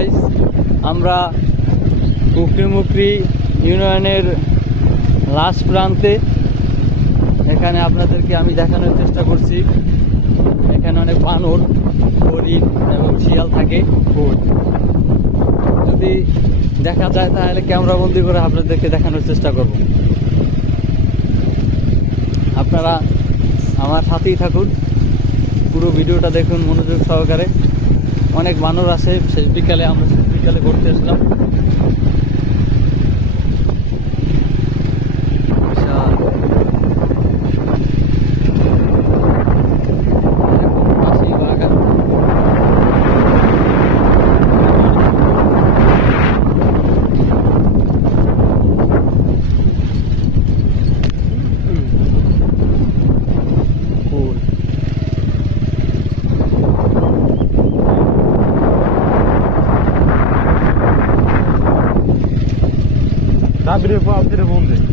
Guys, আমরা কুকরিমুকরি ইউনিয়নের last প্রান্তে। এখানে আপনাদেরকে আমি দেখানোর চেষ্টা করছি, এখানে অনেক বানর, হরিণ এবং শিয়াল থাকে। যদি দেখা যায় তাহলে ক্যামেরা বন্দি করে আপনাদেরকে দেখানোর চেষ্টা করব। আপনারা আমার সাথেই থাকুন, পুরো ভিডিওটা দেখুন মনোযোগ সহকারে। অনেক বানর আছে। আমরা বিকালে ঘুরতে আসলাম। Abre, abre, vamos ver.